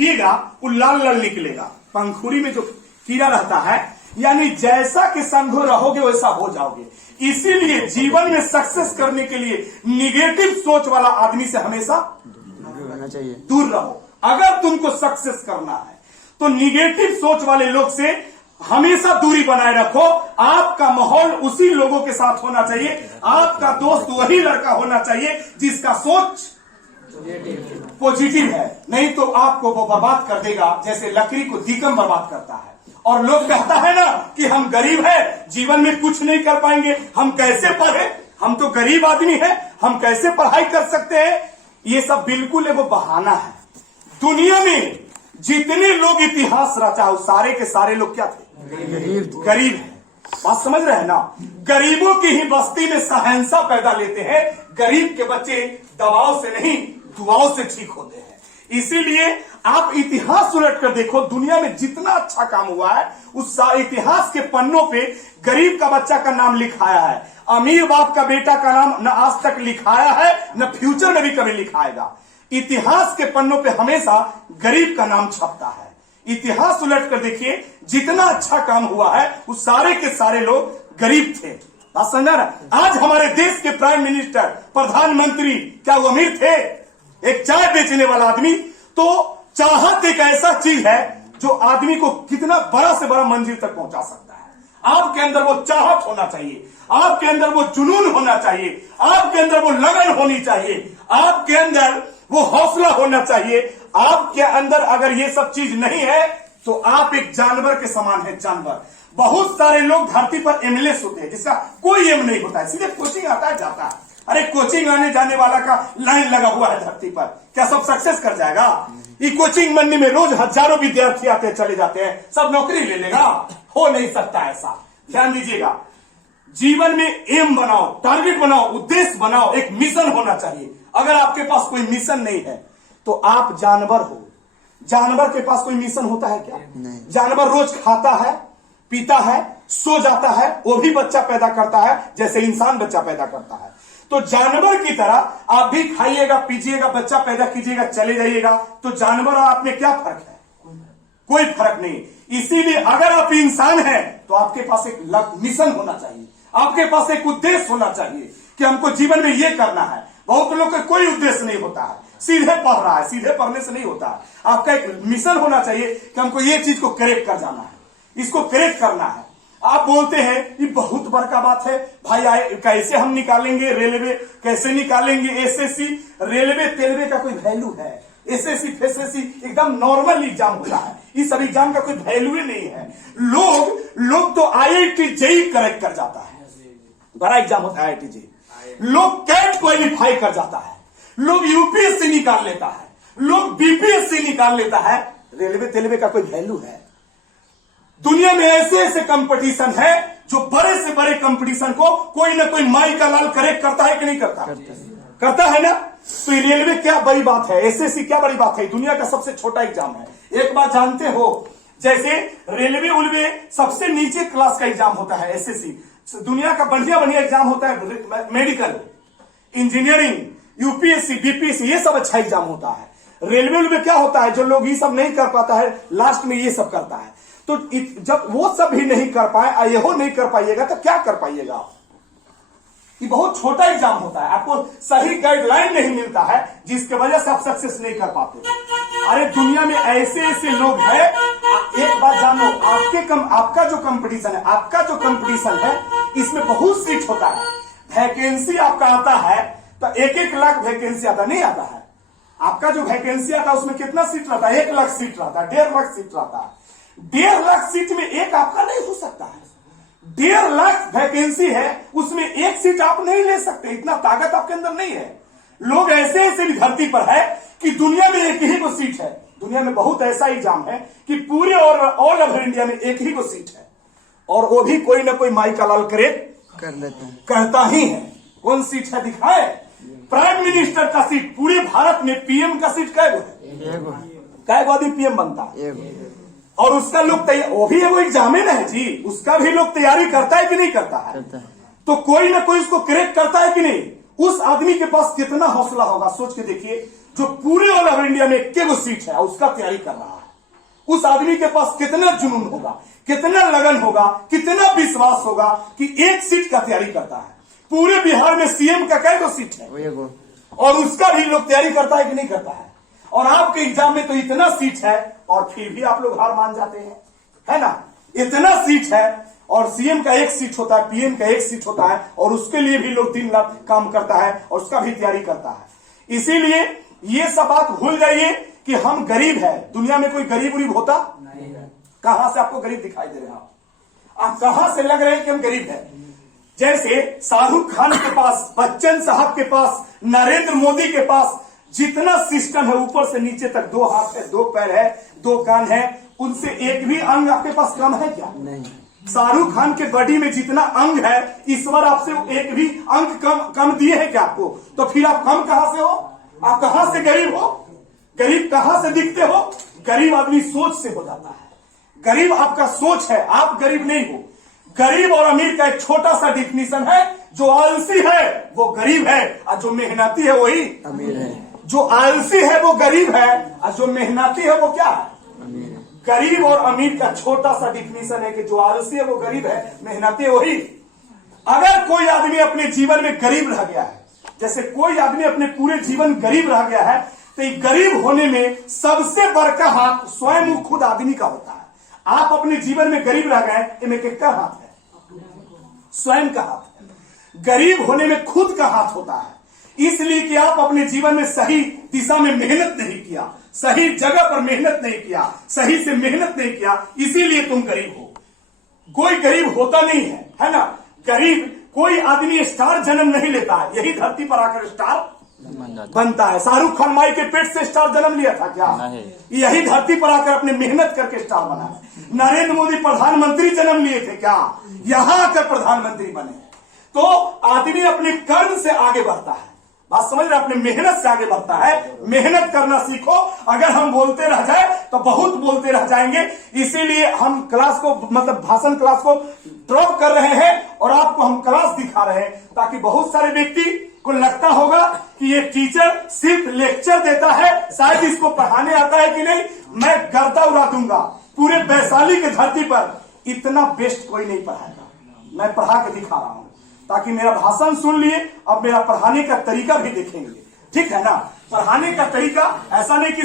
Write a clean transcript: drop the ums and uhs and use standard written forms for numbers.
देखिएगा वो लाल लाल निकलेगा, पंखुड़ी में जो कीड़ा रहता है, यानी जैसा कि संघो रहोगे वैसा हो जाओगे। इसीलिए जीवन में सक्सेस करने के लिए निगेटिव सोच वाला आदमी से हमेशा दूर रहो। अगर तुमको सक्सेस करना है तो निगेटिव सोच वाले लोग से हमेशा दूरी बनाए रखो। आपका माहौल उसी लोगों के साथ होना चाहिए, आपका दोस्त वही लड़का होना चाहिए जिसका सोच पॉजिटिव है, नहीं तो आपको वो बर्बाद कर देगा, जैसे लकड़ी को दीकम बर्बाद करता है। और लोग कहता है ना कि हम गरीब है, जीवन में कुछ नहीं कर पाएंगे, हम कैसे पढ़े, हम तो गरीब आदमी है, हम कैसे पढ़ाई कर सकते हैं। ये सब बिल्कुल है वो बहाना है। दुनिया में जितने लोग इतिहास रचा हो सारे के सारे लोग क्या थे? गरीब है। बात समझ रहे हैं ना? गरीबों की ही बस्ती में शहंशाह पैदा लेते हैं। गरीब के बच्चे दबाव से नहीं दुआओं से ठीक होते हैं। इसीलिए आप इतिहास उलट कर देखो, दुनिया में जितना अच्छा काम हुआ है उस इतिहास के पन्नों पे गरीब का बच्चा का नाम लिखाया है, अमीर बाप का बेटा का नाम न आज तक लिखाया है न फ्यूचर में भी कभी लिखाएगा। इतिहास के पन्नों पे हमेशा गरीब का नाम छपता है। इतिहास उलट कर देखिए, जितना अच्छा काम हुआ है वो सारे के सारे लोग गरीब थे। बात समझा ना? आज हमारे देश के प्राइम मिनिस्टर, प्रधानमंत्री, क्या वो अमीर थे? एक चाय बेचने वाला आदमी। तो चाहत एक ऐसा चीज है जो आदमी को कितना बड़ा से बड़ा मंजिल तक पहुंचा सकता है। आपके अंदर वो चाहत होना चाहिए, आपके अंदर वो जुनून होना चाहिए, आपके अंदर वो लगन होनी चाहिए, आपके अंदर वो हौसला होना चाहिए। आपके अंदर अगर ये सब चीज नहीं है तो आप एक जानवर के समान है, जानवर। बहुत सारे लोग धरती पर एमएलएस होते हैं जिसका कोई एम नहीं होता है, सीधे कोचिंग आता है जाता है। अरे कोचिंग आने जाने वाला का लाइन लगा हुआ है धरती पर, क्या सब सक्सेस कर जाएगा? ये कोचिंग मंडी में रोज हजारों विद्यार्थी आते हैं चले जाते हैं, सब नौकरी ले लेगा? हो नहीं सकता ऐसा। ध्यान दीजिएगा, जीवन में एम बनाओ, टारगेट बनाओ, उद्देश्य बनाओ, एक मिशन होना चाहिए। अगर आपके पास कोई मिशन नहीं है तो आप जानवर हो। जानवर के पास कोई मिशन होता है क्या? नहीं। जानवर रोज खाता है, पीता है, सो जाता है, वो भी बच्चा पैदा करता है जैसे इंसान बच्चा पैदा करता है। तो जानवर की तरह आप भी खाइएगा, पीजिएगा, बच्चा पैदा कीजिएगा, चले जाइएगा। तो जानवर और आप में क्या फर्क है? कोई फर्क नहीं। इसीलिए अगर आप इंसान हैं तो आपके पास एक मिशन होना चाहिए, आपके पास एक उद्देश्य होना चाहिए कि हमको जीवन में ये करना है। बहुत लोग का कोई उद्देश्य नहीं होता है, सीधे पढ़ रहा है, सीधे पढ़ने से नहीं होता है। आपका एक मिशन होना चाहिए कि हमको ये चीज को करेक्ट कर जाना है, इसको करेक्ट करना है। आप बोलते हैं ये बहुत बड़का बात है भाई, कैसे हम निकालेंगे रेलवे, कैसे निकालेंगे एसएससी? रेलवे तेलवे का कोई वैल्यू है? एसएससी फेसएससी एकदम नॉर्मल एग्जाम होता है, इस सब एग्जाम का कोई वैल्यू नहीं है। लोग तो आईआईटी जेई करेक्ट कर जाता है, बड़ा एग्जाम होता है आईआईटी जेई। लोग कैट क्वालिफाई कर जाता है, लोग यूपीएससी निकाल लेता है, लोग बीपीएससी निकाल लेता है। रेलवे तेलवे का कोई वैल्यू है? दुनिया में ऐसे ऐसे कंपटीशन है जो बड़े से बड़े कंपटीशन को कोई ना कोई माई का लाल करेक्ट करता है कि नहीं करता? करता है ना? तो रेलवे क्या बड़ी बात है, एसएससी क्या बड़ी बात है? दुनिया का सबसे छोटा एग्जाम है। एक बात जानते हो, जैसे रेलवे उलवे सबसे नीचे क्लास का एग्जाम होता है एसएससी, दुनिया का बढ़िया बढ़िया एग्जाम होता है मेडिकल, इंजीनियरिंग, यूपीएससी, बीपीएससी, ये सब अच्छा एग्जाम होता है। रेलवे उलवे क्या होता है, जो लोग ये सब नहीं कर पाता है लास्ट में ये सब करता है। तो जब वो सब भी नहीं कर पाए, ये नहीं कर पाइएगा तो क्या कर पाइएगा आप? ये बहुत छोटा एग्जाम होता है, आपको सही गाइडलाइन नहीं मिलता है जिसके वजह से आप सक्सेस नहीं कर पाते। अरे दुनिया में ऐसे ऐसे लोग हैं। एक बात जानो, आपका जो कंपटीशन है, आपका जो कंपटीशन है, इसमें बहुत सीट होता है। वैकेंसी आपका आता है तो 1-1 लाख वैकेंसी आता नहीं आता है। आपका जो वैकेंसी आता है उसमें कितना सीट रहता है? 1 लाख सीट रहता है, 1.5 लाख सीट रहता है। 1.5 लाख सीट में एक आपका नहीं हो सकता है। 1.5 लाख वैकेंसी है, उसमें एक सीट आप नहीं ले सकते, इतना ताकत आपके अंदर नहीं है। लोग ऐसे ऐसे भी धरती पर है कि दुनिया में एक ही को सीट है। दुनिया में बहुत ऐसा एग्जाम है कि पूरे और ऑल ओवर इंडिया में एक ही को सीट है, और वो भी कोई ना कोई माई का लाल करेक्ट कर लेते हैं, करता ही है। कौन सीट है दिखाए? प्राइम मिनिस्टर का सीट। पूरे भारत में पीएम का सीट कै गो है? कै गो आदमी पीएम बनता है? और उसका लोग वो भी है, वो एग्जाम है ना जी, उसका भी लोग तैयारी करता है कि नहीं करता है? तो कोई ना कोई उसको करेक्ट करता है कि नहीं? उस आदमी के पास कितना हौसला होगा, सोच के देखिए। जो पूरे ऑल ओवर इंडिया में एक सीट है उसका तैयारी कर रहा है, उस आदमी के पास कितना जुनून होगा, कितना लगन होगा, कितना विश्वास होगा कि एक सीट का तैयारी करता है। पूरे बिहार में सीएम का कई सीट है और उसका भी लोग तैयारी करता है कि नहीं करता है। और आपके एग्जाम में तो इतना सीट है और फिर भी आप लोग हार मान जाते हैं, है ना। इतना सीट है और सीएम का एक सीट होता है, पीएम का एक सीट होता है और उसके लिए भी लोग दिन रात काम करता है और उसका भी तैयारी करता है। इसीलिए ये सब बात भूल जाइए कि हम गरीब है। दुनिया में कोई गरीब उरीब होता नहीं है। कहां से आपको गरीब दिखाई दे रहे हैं? आप कहां से लग रहे हैं कि हम गरीब हैं? जैसे शाहरुख खान के पास, बच्चन साहब के पास, नरेंद्र मोदी के पास जितना सिस्टम है, ऊपर से नीचे तक 2 हाथ है, 2 पैर है, 2 कान है, उनसे एक भी अंग आपके पास कम है क्या? नहीं। शाहरुख खान के बॉडी में जितना अंग है, ईश्वर आपसे एक भी अंग कम दिए है क्या आपको? तो फिर आप कम कहां से हो? आप कहां से गरीब हो? गरीब कहां से दिखते हो? गरीब आदमी सोच से हो जाता है। गरीब आपका सोच है, आप गरीब नहीं हो। गरीब और अमीर का एक छोटा सा डिफिनीशन है, जो आलसी है वो गरीब है और जो मेहनती है वही अमीर है। जो आलसी है वो गरीब है और जो मेहनती है वो क्या है? अमीर है। गरीब और अमीर का छोटा सा डिफिनीशन है कि जो आलसी है वो गरीब है, मेहनती है वही। अगर कोई आदमी अपने जीवन में गरीब रह गया है, जैसे कोई आदमी अपने पूरे जीवन गरीब रह गया है, तो गरीब होने में सबसे बड़का हाथ स्वयं खुद आदमी का होता है। आप अपने जीवन में गरीब रह गए, इनमें किसका हाथ है? स्वयं का हाथ है। गरीब होने में खुद का हाथ होता है, इसलिए कि आप अपने जीवन में सही दिशा में मेहनत नहीं किया, सही जगह पर मेहनत नहीं किया, सही से मेहनत नहीं किया, इसीलिए तुम गरीब हो। कोई गरीब होता नहीं है ना। गरीब कोई आदमी स्टार जन्म नहीं लेता है, यही धरती पर आकर स्टार बनता है। शाहरुख खान माई के पेट से स्टार जन्म लिया था क्या? यही धरती पर आकर अपने मेहनत करके स्टार बना है। नरेंद्र मोदी प्रधानमंत्री जन्म लिए थे क्या? यहां आकर प्रधानमंत्री बने। तो आदमी अपने कर्म से आगे बढ़ता है, बात समझ रहे? अपने मेहनत से आगे बढ़ता है। मेहनत करना सीखो। अगर हम बोलते रह जाए तो बहुत बोलते रह जाएंगे। इसीलिए हम क्लास को, मतलब भाषण क्लास को ड्रॉप कर रहे हैं और आपको हम क्लास दिखा रहे हैं, ताकि बहुत सारे व्यक्ति को लगता होगा कि ये टीचर सिर्फ लेक्चर देता है, शायद इसको पढ़ाने आता है कि नहीं। मैं गर्दा उड़ा दूंगा पूरे वैशाली के धरती पर, इतना बेस्ट कोई नहीं पढ़ाएगा। मैं पढ़ा के दिखा रहा हूं, ताकि मेरा भाषण सुन लिए, अब मेरा पढ़ाने का तरीका भी देखेंगे। ठीक है ना। पढ़ाने का तरीका ऐसा नहीं कि